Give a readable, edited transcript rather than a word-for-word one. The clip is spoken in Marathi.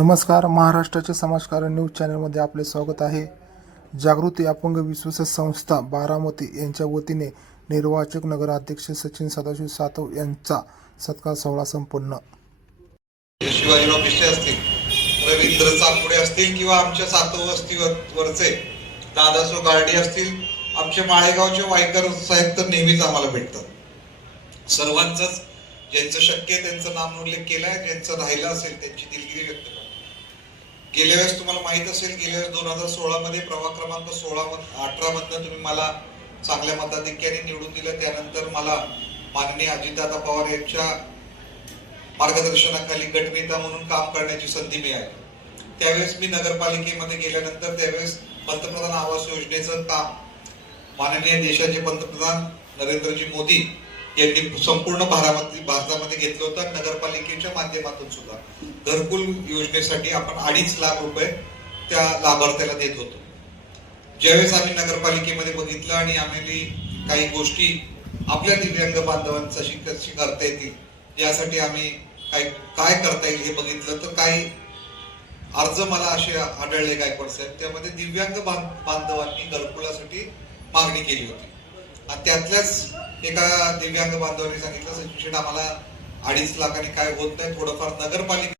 नमस्कार. महाराष्ट्राचे समाजकारण न्यूज चॅनलमध्ये आपले स्वागत आहे. जागृती अपंग विश्वास संस्था बारामती यांच्या वतीने निर्वाचक नगराध्यक्ष सचिन सदाशिव सातव यांचा सत्कार सोहळा संपन्न. शिवाजीराव पिशे असतील, रवींद्र चापुडे असतील किंवा आमच्या सातव वस्तीवरचे दादासो गार्डी असतील, आमचे माळेगावचे वायकर साहेब तर नेहमीच आम्हाला भेटतात. सर्वांचंच ज्यांचं शक्य आहे त्यांचं नामोल्लेख केलाय, ज्यांचं राहिलं असेल त्यांची दिलगिरी व्यक्त करतो. गेल्या वेळेस तुम्हाला माहित असेल, गेल्या वेळेस 2016 मध्ये प्रभाग क्रमांक 18 मधनं तुम्ही मला चांगल्या मताधिक्याने निवडून दिलं. त्यानंतर मला माननीय अजितदादा पवार यांच्या मार्गदर्शनाखाली गटनेता म्हणून काम करण्याची संधी मिळाली. त्यावेळेस मी नगरपालिकेमध्ये गेल्यानंतर त्यावेळेस पंतप्रधान आवास योजनेचं काम माननीय देशाचे पंतप्रधान नरेंद्रजी मोदी यांनी संपूर्ण भारतामध्ये घेतलं होतं. नगरपालिकेच्या माध्यमातून सुद्धा घरकुल योजनेसाठी आपण 2.5 लाख रुपये त्या लाभार्थ्याला देत होतो. ज्यावेळेस आम्ही नगरपालिकेमध्ये बघितलं आणि आम्ही काही गोष्टी आपल्या दिव्यांग बांधवांसाठी कशी करता येतील यासाठी आम्ही काय करता येईल हे बघितलं, तर काही अर्ज मला असे आढळले गायकवाड साहेब, त्यामध्ये दिव्यांग बांधवांनी घरकुलासाठी मागणी केली होती. आणि त्यातल्याच एका दिव्यांग बांधवांनी सांगितलं, सचिन आम्हाला 2.5 लाखांनी काय होत नाही, थोडंफार नगरपालिका